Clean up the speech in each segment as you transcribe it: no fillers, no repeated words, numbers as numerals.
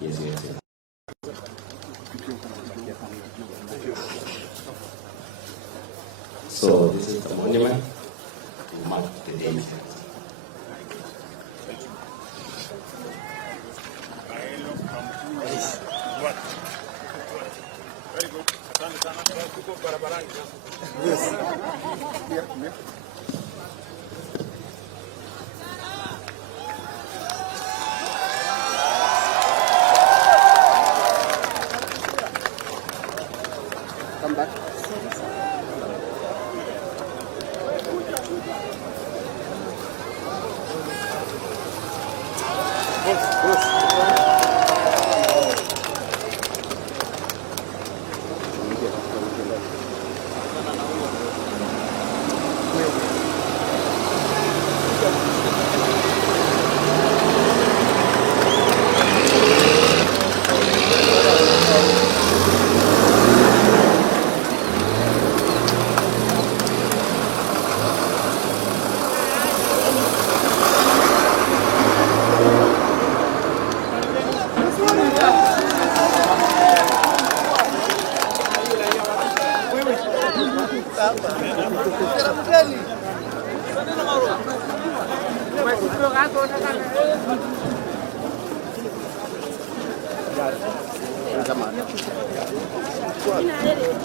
Yes, yes, yes. So this is the monument to mark the date. Come back.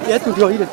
Ya tu dia ini.